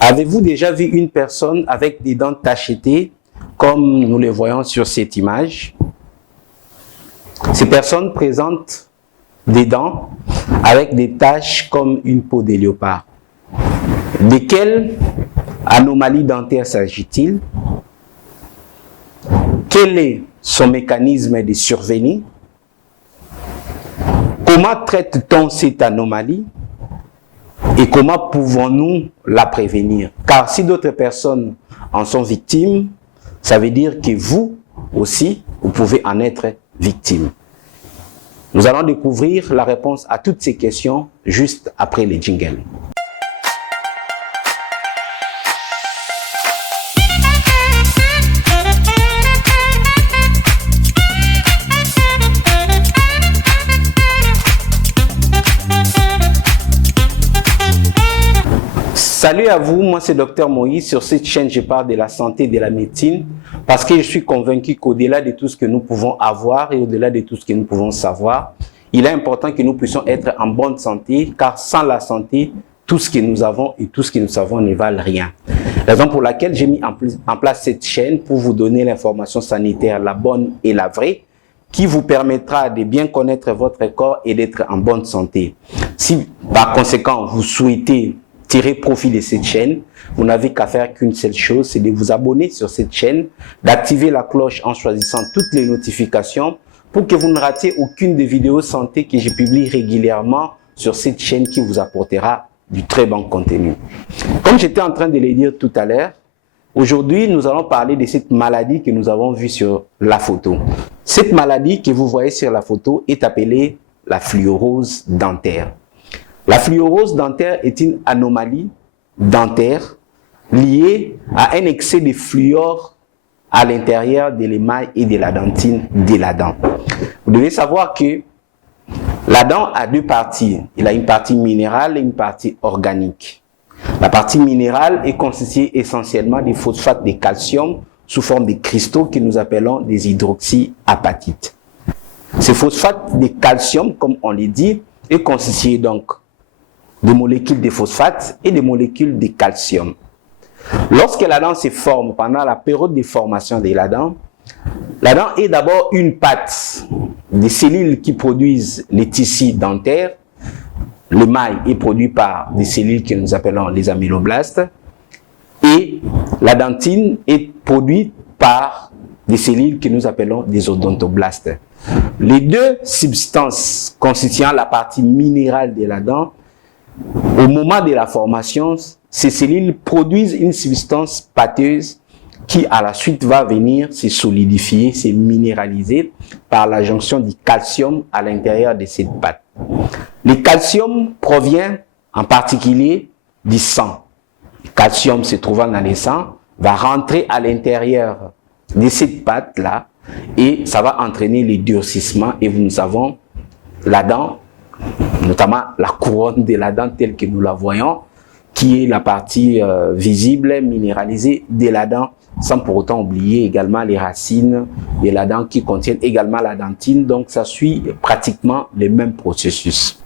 Avez-vous déjà vu une personne avec des dents tachetées, comme nous les voyons sur cette image? Ces personnes présentent des dents avec des taches comme une peau de léopard. De quelle anomalie dentaire s'agit-il? Quel est son mécanisme de survenue? Comment traite-t-on cette anomalie? Et comment pouvons-nous la prévenir? Car si d'autres personnes en sont victimes, ça veut dire que vous aussi, vous pouvez en être victime. Nous allons découvrir la réponse à toutes ces questions juste après les jingles. Salut à vous, moi c'est Dr Moïse. Sur cette chaîne, je parle de la santé et de la médecine parce que je suis convaincu qu'au-delà de tout ce que nous pouvons avoir et au-delà de tout ce que nous pouvons savoir, il est important que nous puissions être en bonne santé, car sans la santé, tout ce que nous avons et tout ce que nous savons ne valent rien. Raison pour laquelle j'ai mis en place cette chaîne pour vous donner l'information sanitaire, la bonne et la vraie, qui vous permettra de bien connaître votre corps et d'être en bonne santé. Si par conséquent vous souhaitez tirer profit de cette chaîne, vous n'avez qu'à faire qu'une seule chose, c'est de vous abonner sur cette chaîne, d'activer la cloche en choisissant toutes les notifications pour que vous ne ratiez aucune des vidéos santé que je publie régulièrement sur cette chaîne qui vous apportera du très bon contenu. Comme j'étais en train de le dire tout à l'heure, aujourd'hui nous allons parler de cette maladie que nous avons vue sur la photo. Cette maladie que vous voyez sur la photo est appelée la fluorose dentaire. La fluorose dentaire est une anomalie dentaire liée à un excès de fluor à l'intérieur de l'émail et de la dentine de la dent. Vous devez savoir que la dent a deux parties. Il a une partie minérale et une partie organique. La partie minérale est constituée essentiellement des phosphates de calcium sous forme de cristaux que nous appelons des hydroxyapatites. Ces phosphates de calcium, comme on le dit, est constitué donc des molécules de phosphate et des molécules de calcium. Lorsque la dent se forme pendant la période de formation de la dent est d'abord une pâte des cellules qui produisent les tissus dentaires. L'émail est produit par des cellules que nous appelons les amyloblastes et la dentine est produite par des cellules que nous appelons des odontoblastes. Les deux substances constituant la partie minérale de la dent, au moment de la formation, ces cellules produisent une substance pâteuse qui à la suite va venir se solidifier, se minéraliser par la jonction du calcium à l'intérieur de cette pâte. Le calcium provient en particulier du sang. Le calcium se trouvant dans le sang va rentrer à l'intérieur de cette pâte-là et ça va entraîner le durcissement et nous avons la dent, notamment la couronne de la dent telle que nous la voyons, qui est la partie visible, minéralisée de la dent, sans pour autant oublier également les racines de la dent qui contiennent également la dentine. Donc ça suit pratiquement le même processus.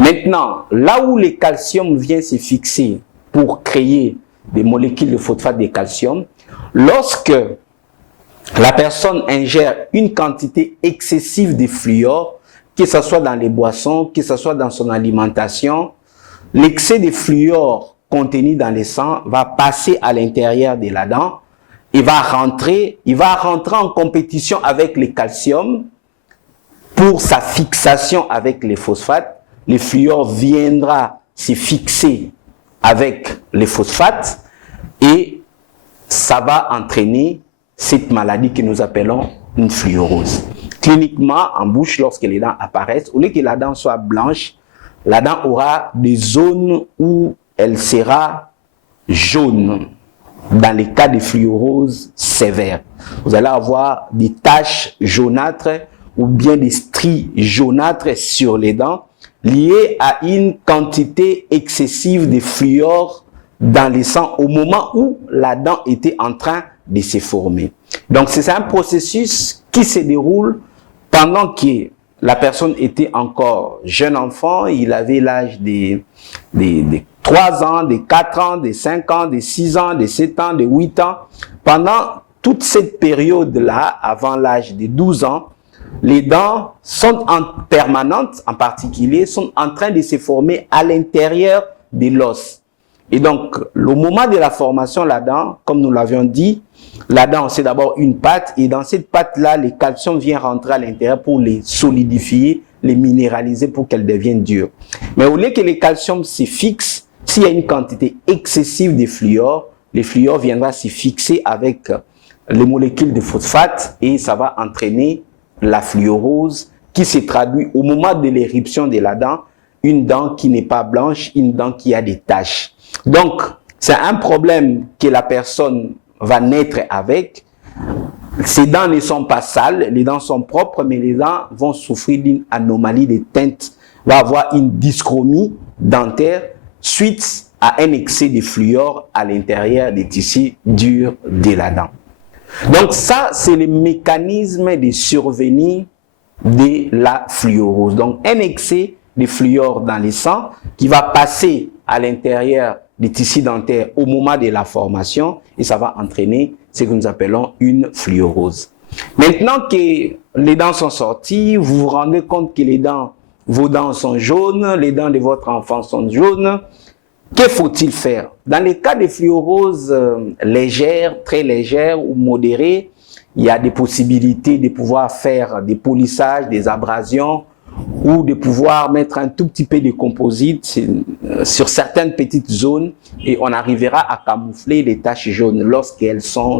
Maintenant, là où le calcium vient se fixer pour créer des molécules de phosphate de calcium, lorsque la personne ingère une quantité excessive de fluor, que ce soit dans les boissons, que ce soit dans son alimentation, l'excès de fluor contenu dans le sang va passer à l'intérieur de la dent et il va rentrer en compétition avec le calcium pour sa fixation avec les phosphates. Le fluor viendra se fixer avec les phosphates et ça va entraîner cette maladie que nous appelons une fluorose. Cliniquement, en bouche, lorsque les dents apparaissent, au lieu que la dent soit blanche, la dent aura des zones où elle sera jaune. Dans les cas de fluorose sévère, vous allez avoir des taches jaunâtres ou bien des stries jaunâtres sur les dents liées à une quantité excessive de fluor dans le sang au moment où la dent était en train de se former. Donc c'est un processus qui se déroule pendant que la personne était encore jeune enfant, il avait l'âge de 3 ans, de 4 ans, de 5 ans, de 6 ans, de 7 ans, de 8 ans. Pendant toute cette période-là, avant l'âge de 12 ans, les dents sont en permanente, en particulier, sont en train de se former à l'intérieur de l'os. Et donc, au moment de la formation, la dent, comme nous l'avions dit, la dent, c'est d'abord une pâte, et dans cette pâte-là, le calcium vient rentrer à l'intérieur pour les solidifier, les minéraliser pour qu'elles deviennent dures. Mais au lieu que le calcium se fixe, s'il y a une quantité excessive de fluor, le fluor viendra se fixer avec les molécules de phosphate et ça va entraîner la fluorose qui se traduit au moment de l'éruption de la dent, une dent qui n'est pas blanche, une dent qui a des taches. Donc, c'est un problème que la personne va naître avec. Ces dents ne sont pas sales, les dents sont propres, mais les dents vont souffrir d'une anomalie de teinte, va avoir une dyschromie dentaire suite à un excès de fluor à l'intérieur des tissus durs de la dent. Donc ça, c'est le mécanisme de survenue de la fluorose. Donc un excès de fluor dans le sang qui va passer à l'intérieur des tissus dentaires au moment de la formation et ça va entraîner ce que nous appelons une fluorose. Maintenant que les dents sont sorties, vous vous rendez compte que vos dents sont jaunes, les dents de votre enfant sont jaunes. Que faut-il faire? Dans les cas de fluorose légère, très légère ou modérée, il y a des possibilités de pouvoir faire des polissages, des abrasions ou de pouvoir mettre un tout petit peu de composite sur certaines petites zones et on arrivera à camoufler les taches jaunes lorsqu'elles sont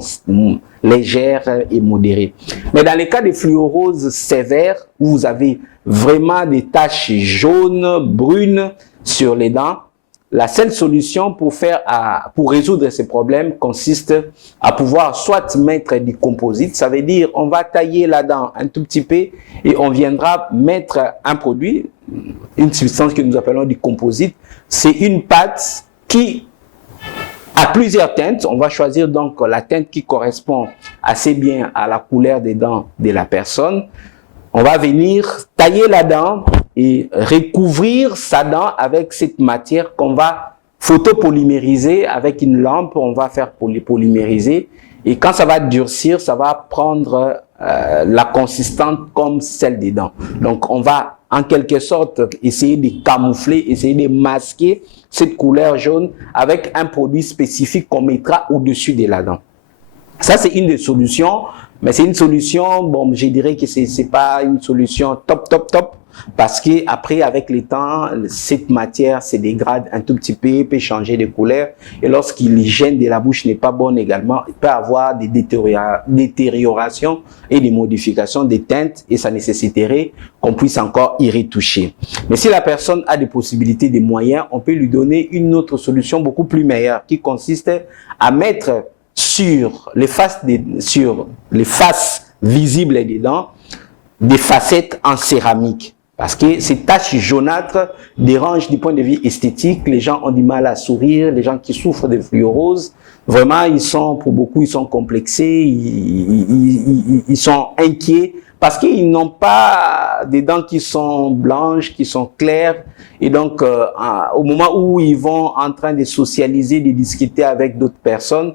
légères et modérées. Mais dans les cas de fluorose sévère, où vous avez vraiment des taches jaunes, brunes sur les dents, la seule solution pour résoudre ces problèmes consiste à pouvoir soit mettre du composite, ça veut dire on va tailler la dent un tout petit peu et on viendra mettre un produit, une substance que nous appelons du composite. C'est une pâte qui a plusieurs teintes. On va choisir donc la teinte qui correspond assez bien à la couleur des dents de la personne. On va venir tailler la dent et recouvrir sa dent avec cette matière qu'on va photopolymériser avec une lampe. On va faire polymériser et quand ça va durcir, ça va prendre la consistance comme celle des dents. Donc on va en quelque sorte essayer de camoufler, essayer de masquer cette couleur jaune avec un produit spécifique qu'on mettra au-dessus de la dent. Ça, c'est une des solutions, mais c'est une solution, bon, je dirais que c'est pas une solution top, parce que après, avec le temps, cette matière se dégrade un tout petit peu, peut changer de couleur, et lorsque l'hygiène de la bouche n'est pas bonne également, il peut avoir des détériorations et des modifications des teintes, et ça nécessiterait qu'on puisse encore y retoucher. Mais si la personne a des possibilités, des moyens, on peut lui donner une autre solution beaucoup plus meilleure, qui consiste à mettre sur les faces visibles des dents, des facettes en céramique. Parce que ces taches jaunâtres dérangent du point de vue esthétique. Les gens ont du mal à sourire. Les gens qui souffrent de fluorose, vraiment, pour beaucoup, ils sont complexés, ils sont inquiets parce qu'ils n'ont pas des dents qui sont blanches, qui sont claires. Et donc, au moment où ils vont en train de socialiser, de discuter avec d'autres personnes,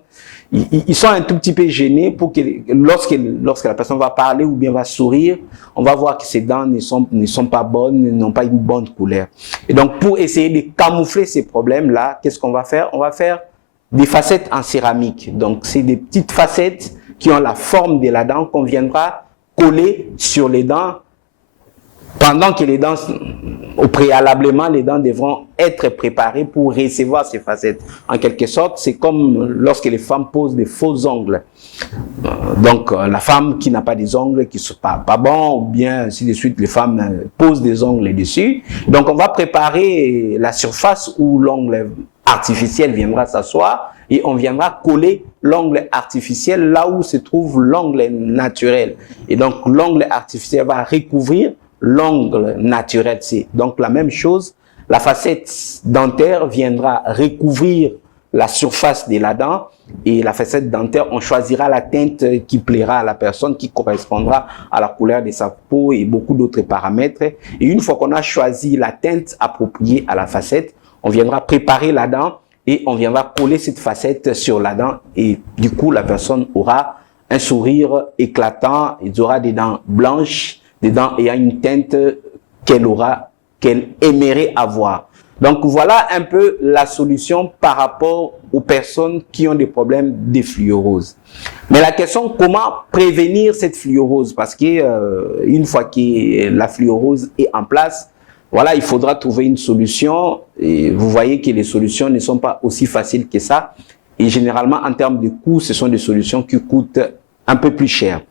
ils sont un tout petit peu gênés pour que lorsque la personne va parler ou bien va sourire, on va voir que ses dents ne sont pas bonnes, n'ont pas une bonne couleur. Et donc, pour essayer de camoufler ces problèmes-là, qu'est-ce qu'on va faire? On va faire des facettes en céramique. Donc, c'est des petites facettes qui ont la forme de la dent qu'on viendra coller sur les dents pendant que les dents, préalablement, les dents devront être préparées pour recevoir ces facettes. En quelque sorte, c'est comme lorsque les femmes posent des faux ongles. Donc, la femme qui n'a pas des ongles, qui ne sont pas bons, ou bien ainsi de suite, les femmes posent des ongles dessus. Donc, on va préparer la surface où l'ongle artificiel viendra s'asseoir et on viendra coller l'ongle artificiel là où se trouve l'ongle naturel. Et donc, l'ongle artificiel va recouvrir l'ongle naturel. C'est donc la même chose. La facette dentaire viendra recouvrir la surface de la dent et la facette dentaire, on choisira la teinte qui plaira à la personne, qui correspondra à la couleur de sa peau et beaucoup d'autres paramètres. Et une fois qu'on a choisi la teinte appropriée à la facette, on viendra préparer la dent et on viendra coller cette facette sur la dent et du coup, la personne aura un sourire éclatant, il aura des dents blanches, des dents ayant une teinte qu'elle aimerait avoir. Donc voilà un peu la solution par rapport aux personnes qui ont des problèmes de fluorose. Mais la question, comment prévenir cette fluorose? Parce que une fois que la fluorose est en place, voilà, il faudra trouver une solution. Et vous voyez que les solutions ne sont pas aussi faciles que ça. Et généralement, en termes de coûts, ce sont des solutions qui coûtent un peu plus cher.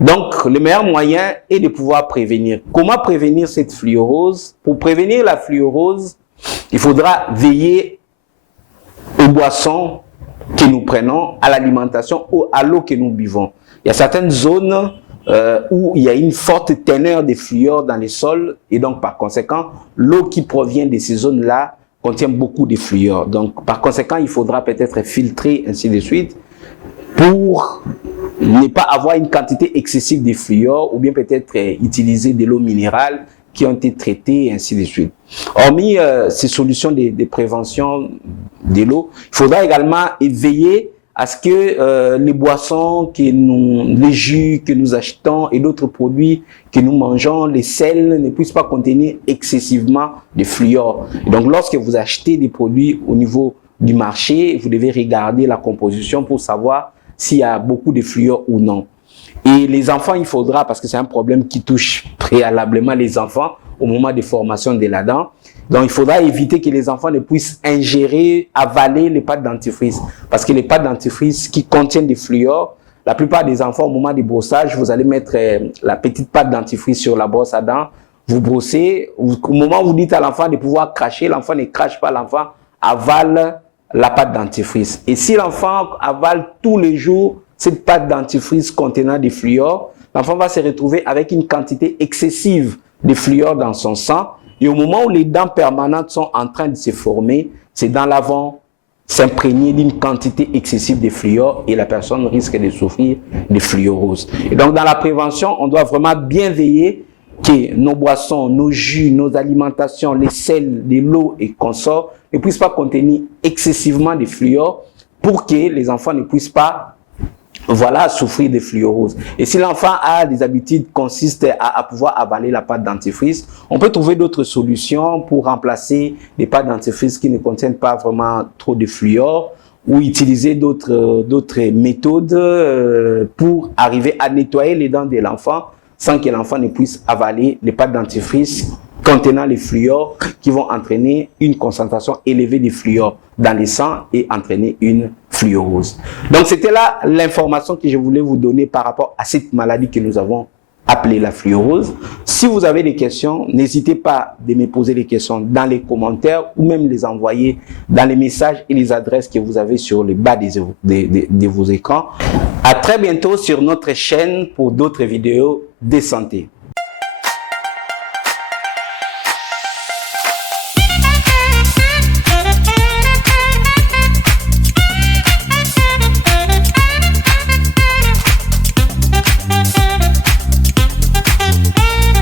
Donc, le meilleur moyen est de pouvoir prévenir. Comment prévenir cette fluorose? Pour prévenir la fluorose, il faudra veiller aux boissons que nous prenons, à l'alimentation ou à l'eau que nous buvons. Il y a certaines zones où il y a une forte teneur de fluor dans les sols et donc par conséquent, l'eau qui provient de ces zones-là contient beaucoup de fluor. Donc par conséquent, il faudra peut-être filtrer ainsi de suite pour ne pas avoir une quantité excessive de fluor ou bien peut-être utiliser de l'eau minérale qui ont été traitées, et ainsi de suite. Hormis ces solutions de prévention de l'eau, il faudra également veiller à ce que les boissons, les jus que nous achetons et d'autres produits que nous mangeons, les sels, ne puissent pas contenir excessivement de fluor. Et donc, lorsque vous achetez des produits au niveau du marché, vous devez regarder la composition pour savoir s'il y a beaucoup de fluor ou non. Et les enfants, il faudra, parce que c'est un problème qui touche préalablement les enfants au moment de formation de la dent. Donc, il faudra éviter que les enfants ne puissent ingérer, avaler les pâtes dentifrice. Parce que les pâtes dentifrice qui contiennent des fluor, la plupart des enfants, au moment du brossage, vous allez mettre la petite pâte dentifrice sur la brosse à dents, vous brossez. Au moment où vous dites à l'enfant de pouvoir cracher, l'enfant ne crache pas, l'enfant avale la pâte dentifrice. Et si l'enfant avale tous les jours cette pâte dentifrice contenant des fluor, l'enfant va se retrouver avec une quantité excessive de fluor dans son sang. Et au moment où les dents permanentes sont en train de se former, ces dents-là vont s'imprégner d'une quantité excessive de fluor et la personne risque de souffrir de fluorose. Et donc, dans la prévention, on doit vraiment bien veiller que nos boissons, nos jus, nos alimentations, les sels, l'eau et consorts ne puissent pas contenir excessivement de fluor pour que les enfants ne puissent pas souffrir de fluorose. Et si l'enfant a des habitudes qui consistent à pouvoir avaler la pâte dentifrice, on peut trouver d'autres solutions pour remplacer les pâtes dentifrice qui ne contiennent pas vraiment trop de fluor ou utiliser d'autres méthodes pour arriver à nettoyer les dents de l'enfant sans que l'enfant ne puisse avaler les pâtes dentifrice contenant les fluors qui vont entraîner une concentration élevée de fluor dans le sang et entraîner une fluorose. Donc, c'était là l'information que je voulais vous donner par rapport à cette maladie que nous avons appelée la fluorose. Si vous avez des questions, n'hésitez pas de me poser les questions dans les commentaires ou même les envoyer dans les messages et les adresses que vous avez sur le bas de vos écrans. À très bientôt sur notre chaîne pour d'autres vidéos de santé.